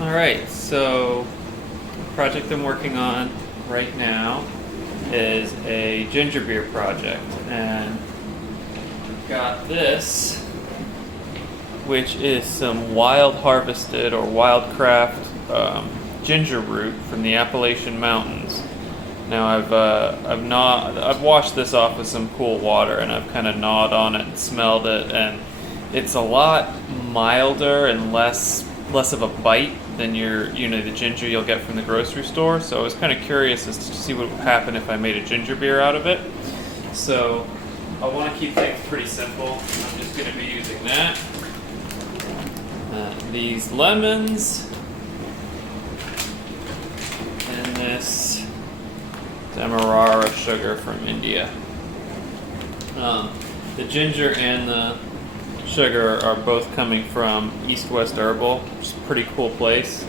Alright, so the project I'm working on right now is a ginger beer project, and got this, which is some wild harvested or wild craft ginger root from the Appalachian mountains. Now I've washed this off with some cool water, and I've kind of gnawed on it and smelled it, and it's a lot milder and less of a bite than the ginger you'll get from the grocery store. So I was kind of curious as to see what would happen if I made a ginger beer out of it. So I want to keep things pretty simple. I'm just going to be using that. These lemons and this Demerara sugar from India. The ginger and the sugar are both coming from East West Herbal, which is a pretty cool place.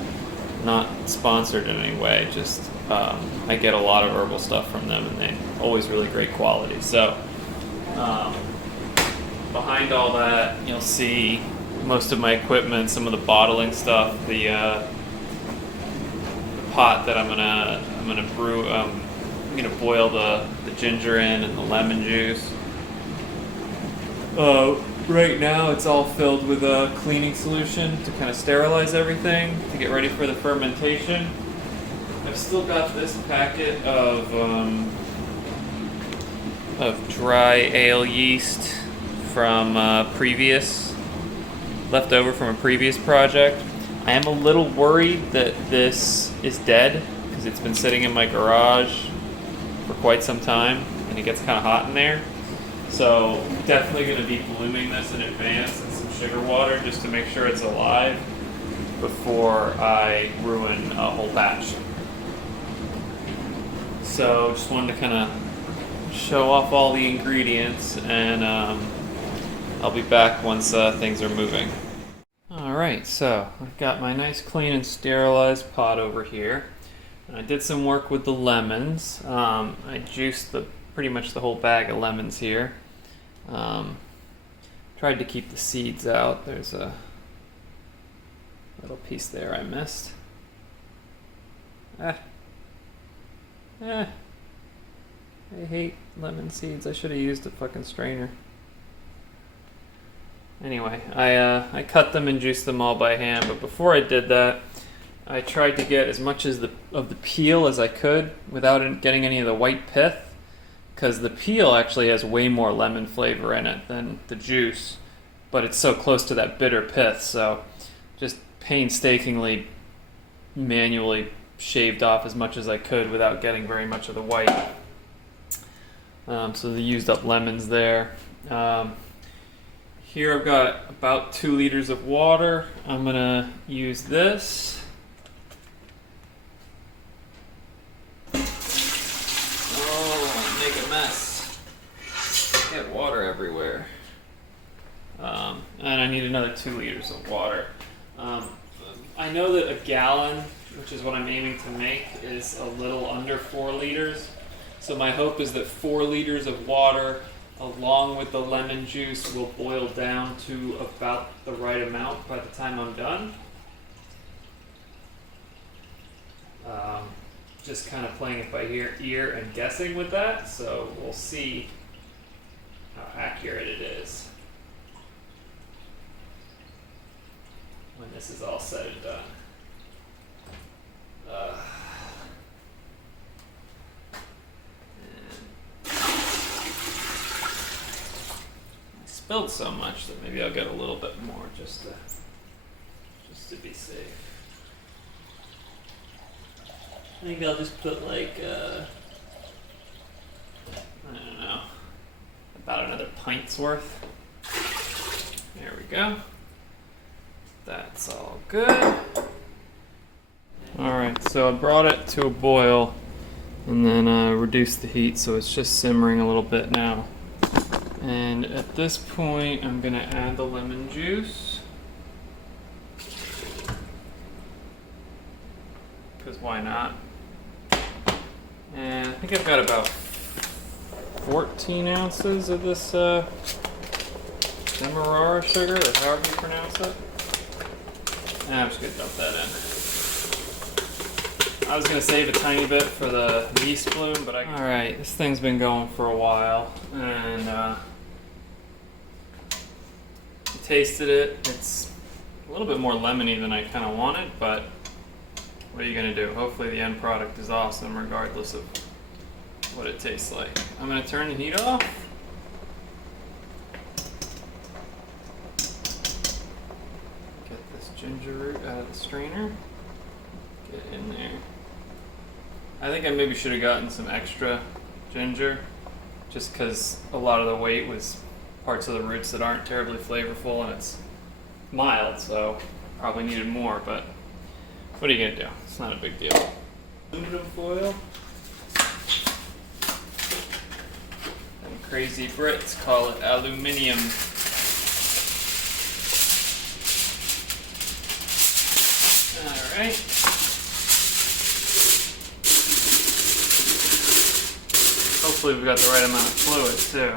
Not sponsored in any way, just I get a lot of herbal stuff from them, and they're always really great quality. So behind all that, you'll see most of my equipment, some of the bottling stuff, the pot that I'm gonna brew. I'm gonna boil the ginger in and the lemon juice. Right now it's all filled with a cleaning solution to kind of sterilize everything to get ready for the fermentation. I've still got this packet of dry ale yeast from left over from a previous project. I am a little worried that this is dead because it's been sitting in my garage for quite some time and it gets kind of hot in there. So definitely going to be blooming this in advance in some sugar water just to make sure it's alive before I ruin a whole batch. So just wanted to kind of show off all the ingredients, and I'll be back once things are moving. Alright, so I've got my nice clean and sterilized pot over here. And I did some work with the lemons. I juiced pretty much the whole bag of lemons here. Tried to keep the seeds out. There's a little piece there I missed. I hate lemon seeds. I should have used a fucking strainer. Anyway, I cut them and juiced them all by hand, but before I did that, I tried to get as much of the peel as I could without getting any of the white pith, because the peel actually has way more lemon flavor in it than the juice, but it's so close to that bitter pith, so just painstakingly manually shaved off as much as I could without getting very much of the white. So the used up lemons there. Here I've got about 2 liters of water. I'm gonna use this. Make a mess. Get water everywhere. And I need another 2 liters of water. I know that a gallon, which is what I'm aiming to make, is a little under 4 liters. So my hope is that 4 liters of water along with the lemon juice will boil down to about the right amount by the time I'm done. Just kind of playing it by ear and guessing with that, so we'll see how accurate it is when this is all said and done. I spilled so much that maybe I'll get a little bit more just to be safe. I think I'll just put like, I don't know, about another pint's worth. There we go. That's all good. Alright, so I brought it to a boil and then reduced the heat so it's just simmering a little bit now. And at this point, I'm going to add the lemon juice. Because why not? And I think I've got about 14 ounces of this Demerara sugar, or however you pronounce it. I'm just gonna dump that in. I was gonna save a tiny bit for the yeast bloom, but Alright, this thing's been going for a while, and tasted it. It's a little bit more lemony than I kind of wanted, but what are you gonna do? Hopefully the end product is awesome regardless of what it tastes like. I'm gonna turn the heat off. Get this ginger root out of the strainer. Get in there. I think I maybe should have gotten some extra ginger just because a lot of the weight was parts of the roots that aren't terribly flavorful, and it's mild, so probably needed more, but what are you gonna do? It's not a big deal. Aluminum foil. Them crazy Brits call it aluminium. Alright. Hopefully we've got the right amount of fluid too.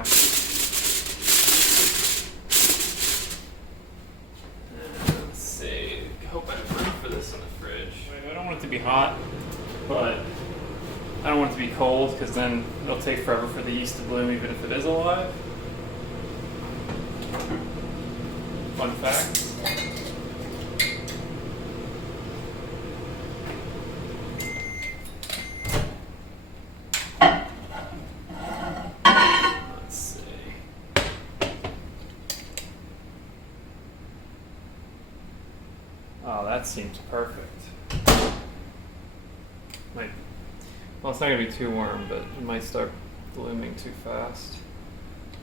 Let's see. I hope I have room for this in the fridge. I don't want it to be hot, but I don't want it to be cold because then it'll take forever for the yeast to bloom even if it is alive. Fun fact. Oh, that seems perfect. Well, it's not going to be too warm, but it might start blooming too fast.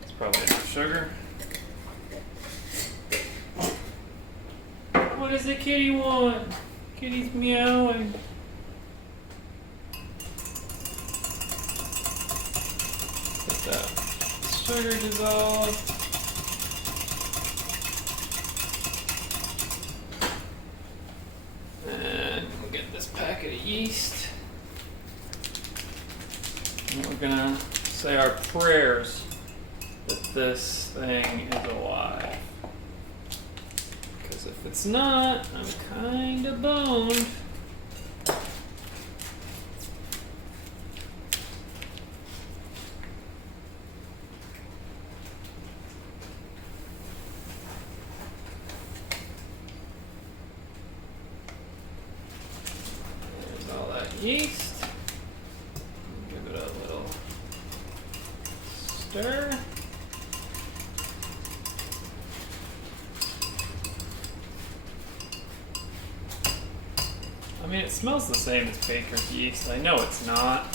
It's probably enough sugar. What does the kitty want? Kitty's meowing. Let that sugar dissolve. Packet of yeast. And we're gonna say our prayers that this thing is alive. Because if it's not, I'm kinda boned. Yeast. Give it a little stir. I mean, it smells the same as baker's yeast. I know it's not.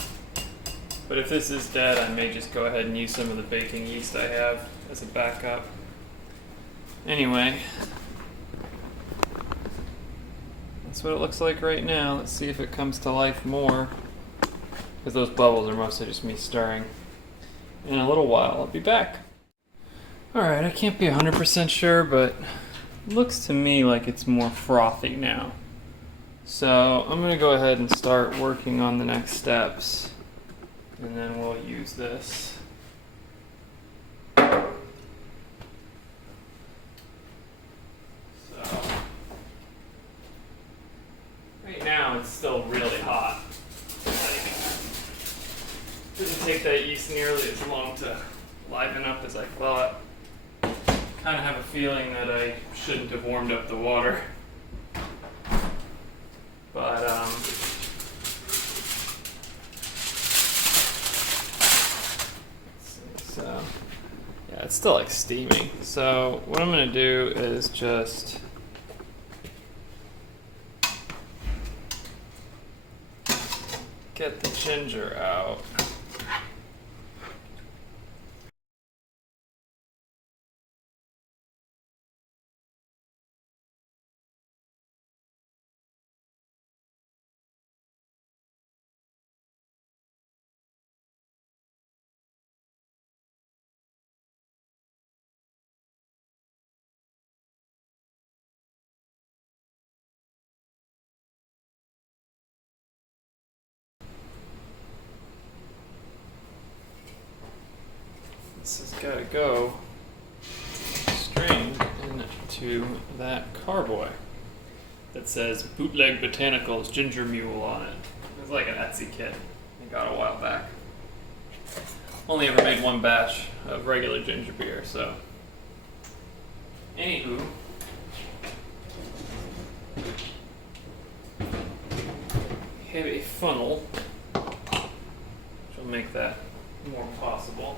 But if this is dead, I may just go ahead and use some of the baking yeast I have as a backup. Anyway. That's what it looks like right now. Let's see if it comes to life more. Because those bubbles are mostly just me stirring. In a little while, I'll be back. Alright, I can't be 100% sure, but it looks to me like it's more frothy now. So I'm going to go ahead and start working on the next steps. And then we'll use this. Now it's still really hot. Like, it doesn't take that yeast nearly as long to liven up as I thought. Kind of have a feeling that I shouldn't have warmed up the water. But so yeah, it's still like steaming. So what I'm gonna do is just get the ginger out. This has got to go strained into that carboy. that says Bootleg Botanicals Ginger Mule on it. It's like an Etsy kit I got a while back. Only ever made one batch of regular ginger beer, so. Anywho. We have a funnel, which will make that more possible.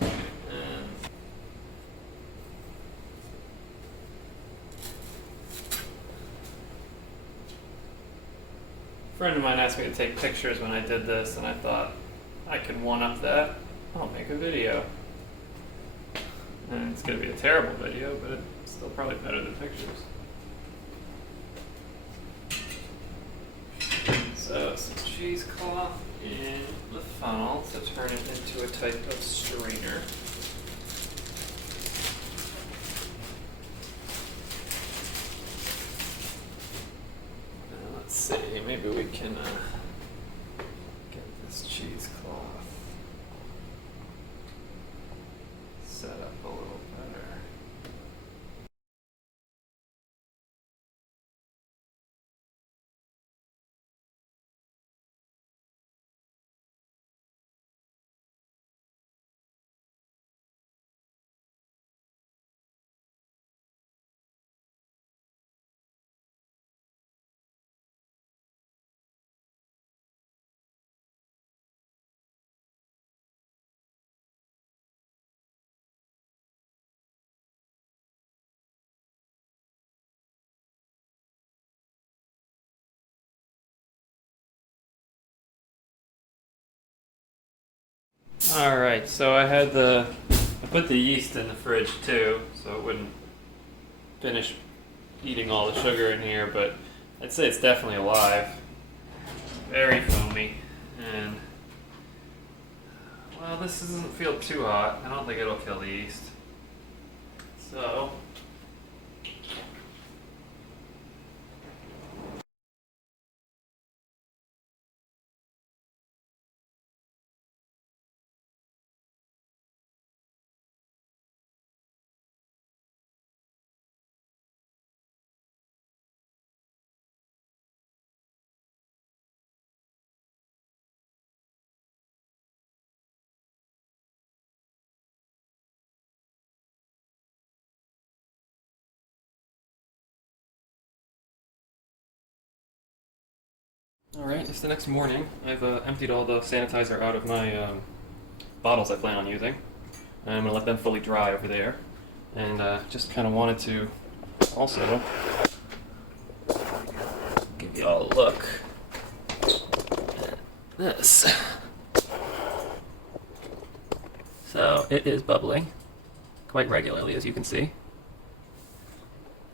And a friend of mine asked me to take pictures when I did this, and I thought I could one-up that. I'll make a video. And it's going to be a terrible video, but it's still probably better than pictures. So some cheesecloth in the funnel to turn it into a type of strainer. Now let's see, maybe we can get this cheesecloth set up a little better. Alright, so I put the yeast in the fridge too, so it wouldn't finish eating all the sugar in here, but I'd say it's definitely alive. Very foamy, and well, this doesn't feel too hot. I don't think it'll kill the yeast. So alright, it's the next morning. I've emptied all the sanitizer out of my bottles I plan on using. And I'm going to let them fully dry over there. And just kind of wanted to also give you all a look at this. So it is bubbling quite regularly, as you can see.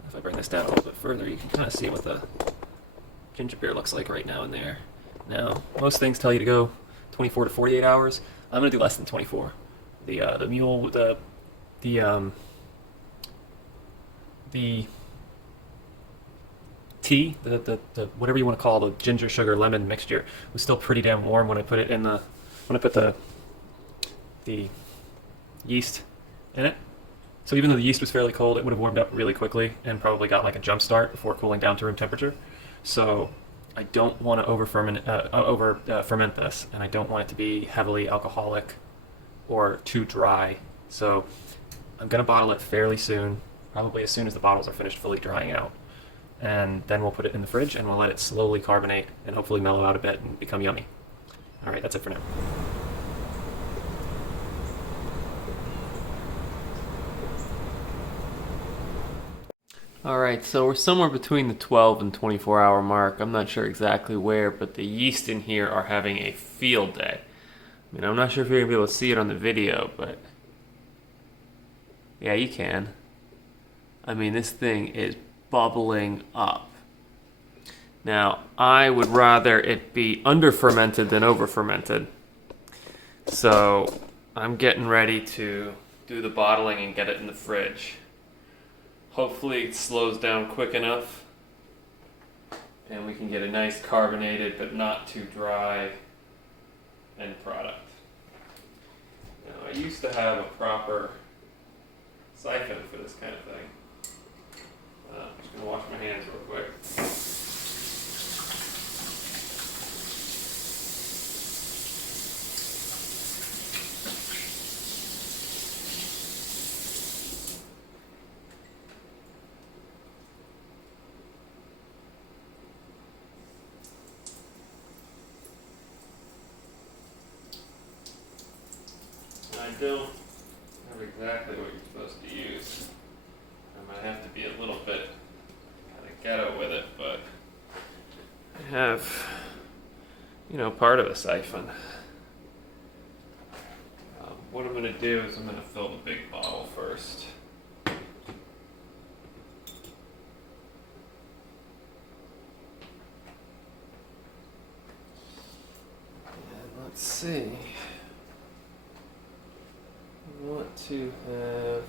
If I bring this down a little bit further, you can kind of see what the ginger beer looks like right now in there. Now, most things tell you to go 24 to 48 hours. I'm gonna do less than 24. The mule, the tea, the whatever you want to call the ginger sugar lemon mixture was still pretty damn warm when I put it in the yeast in it. So even though the yeast was fairly cold, it would have warmed up really quickly and probably got like a jump start before cooling down to room temperature. So I don't want to ferment this, and I don't want it to be heavily alcoholic or too dry. So I'm going to bottle it fairly soon, probably as soon as the bottles are finished fully drying out. And then we'll put it in the fridge and we'll let it slowly carbonate and hopefully mellow out a bit and become yummy. All right, that's it for now. Alright, so we're somewhere between the 12 and 24 hour mark. I'm not sure exactly where, but the yeast in here are having a field day. I mean, I'm not sure if you're going to be able to see it on the video, but yeah, you can. I mean, this thing is bubbling up. Now, I would rather it be under-fermented than over-fermented. So, I'm getting ready to do the bottling and get it in the fridge. Hopefully it slows down quick enough and we can get a nice carbonated but not too dry end product. Now, I used to have a proper siphon for this kind of thing. don't have exactly what you're supposed to use. I might have to be a little bit kind of ghetto with it, but I have, part of a siphon. What I'm going to do is I'm going to fill the big bottle first. And let's see. I want to have...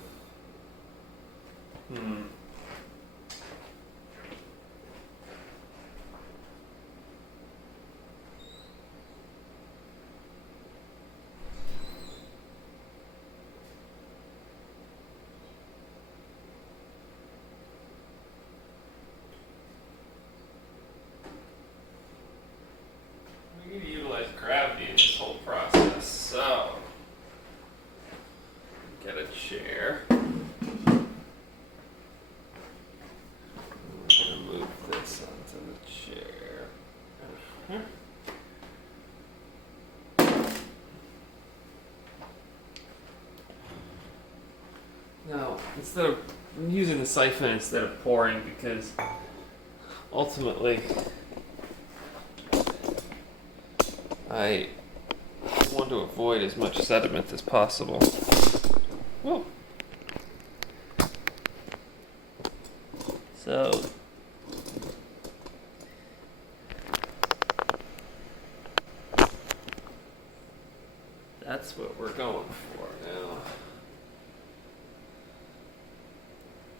We need to utilize gravity in this whole process, so get a chair. I'm gonna move this onto the chair. Now, I'm using the siphon instead of pouring because ultimately I want to avoid as much sediment as possible. Whoa. So that's what we're going for now.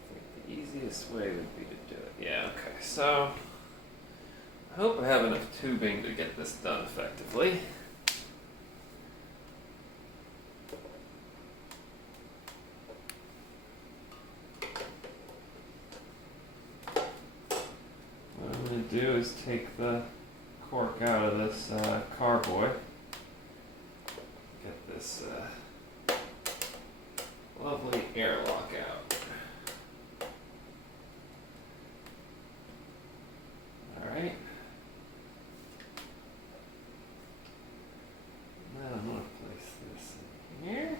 I think the easiest way would be to do it. Yeah, okay. So I hope I have enough tubing to get this done effectively. What I'm going to do is take the cork out of this carboy. Get this lovely airlock out. Alright. Now I'm going to place this in here.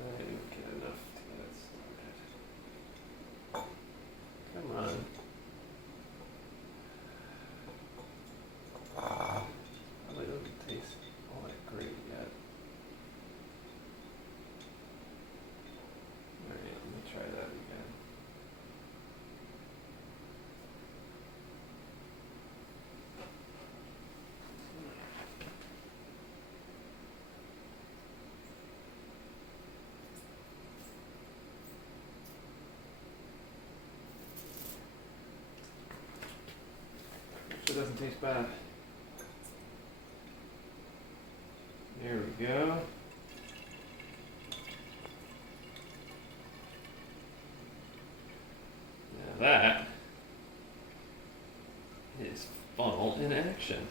I didn't get enough to get it started. Come on. Probably doesn't taste all that great yet. Alright, let me try that again. It doesn't taste bad. There we go. Now that is funnel in action.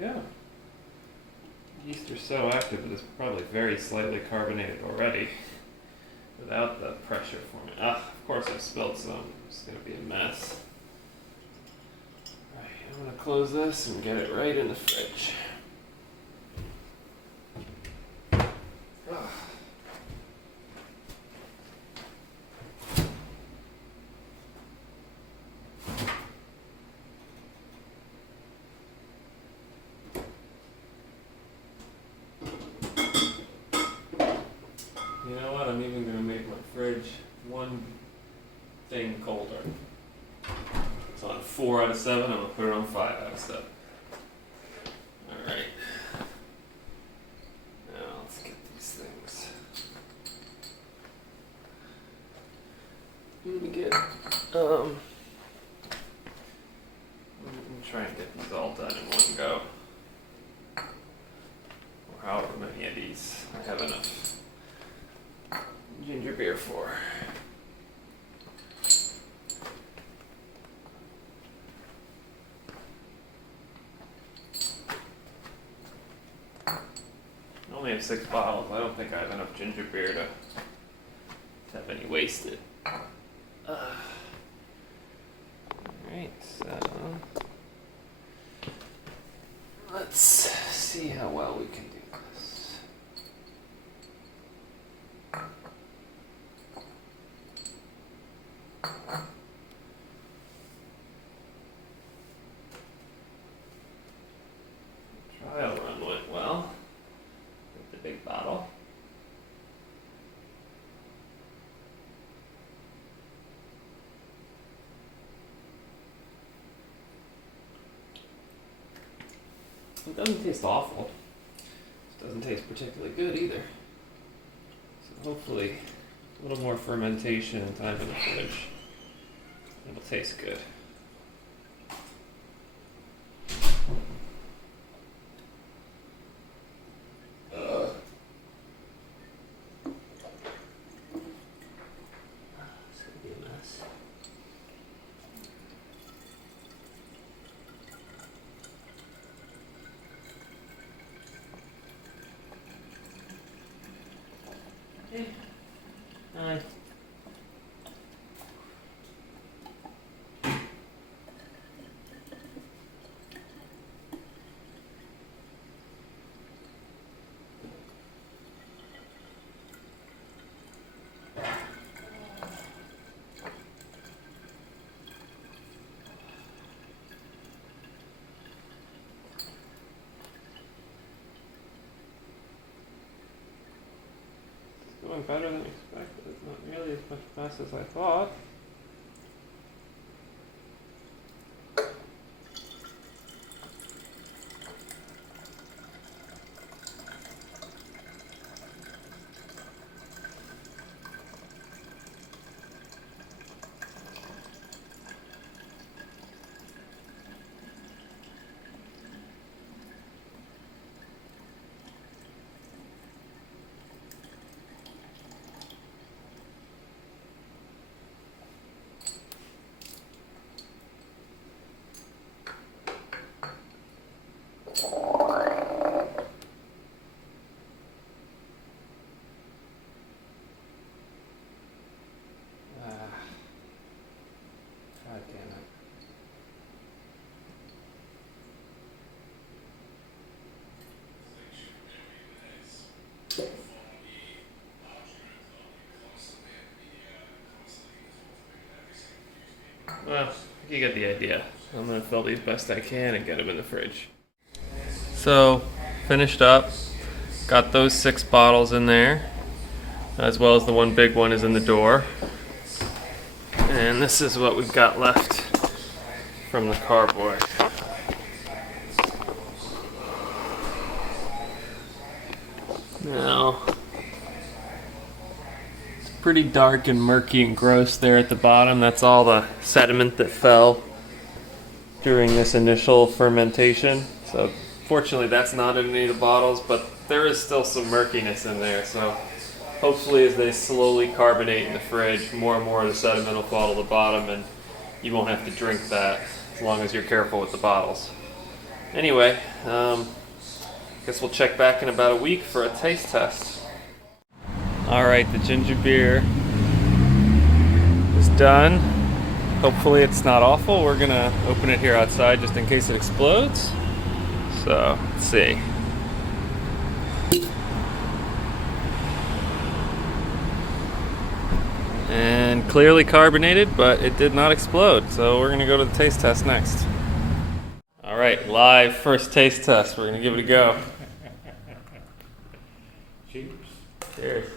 Yeah. Yeast are so active that it's probably very slightly carbonated already without the pressure forming. Of course I spilled some. It's going to be a mess. Alright, I'm going to close this and get it right in the fridge. You know what? I'm even going to make my fridge one thing colder. It's on 4 out of 7. I'm going to put it on 5 out of 7. Alright. Now let's get these things. I'm going to get, I'm trying to won't have enough ginger beer for. I only have 6 bottles. I don't think I have enough ginger beer to have any wasted. Alright, so let's see how well we can do this. Trial run went well with the big bottle. It doesn't taste awful. It doesn't taste particularly good either. So hopefully a little more fermentation and time in the fridge. It'll taste good. It's gonna be a mess. Hi. Going better than expected. It's not nearly as much mess as I thought. God damn it. Well, you get the idea. I'm gonna fill these best I can and get them in the fridge. So, finished up. Got those 6 bottles in there, as well as the one big one is in the door. And this is what we've got left from the carboy. Now, it's pretty dark and murky and gross there at the bottom. That's all the sediment that fell during this initial fermentation. So fortunately that's not in any of the bottles, but there is still some murkiness in there. So hopefully as they slowly carbonate in the fridge, more and more of the sediment will fall to the bottom and you won't have to drink that as long as you're careful with the bottles. Anyway, guess we'll check back in about a week for a taste test. Alright, the ginger beer is done. Hopefully it's not awful. We're gonna open it here outside just in case it explodes. So, let's see. And clearly carbonated, but it did not explode. So we're gonna go to the taste test next. Alright, live first taste test. We're gonna give it a go. Cheers. Cheers.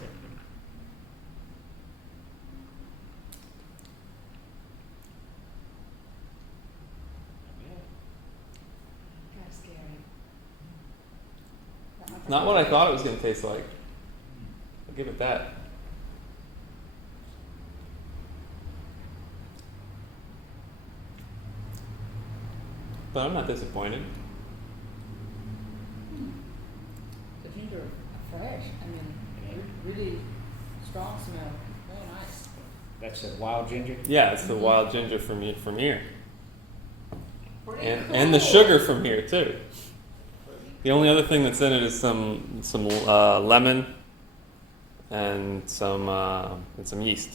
Kind of scary. Not what I thought it was gonna taste like. I'll give it that. But I'm not disappointed. The ginger fresh. I mean, really strong smell. Very nice. That's a wild ginger. Yeah, it's the wild ginger from here, and the sugar from here too. The only other thing that's in it is some lemon and some yeast.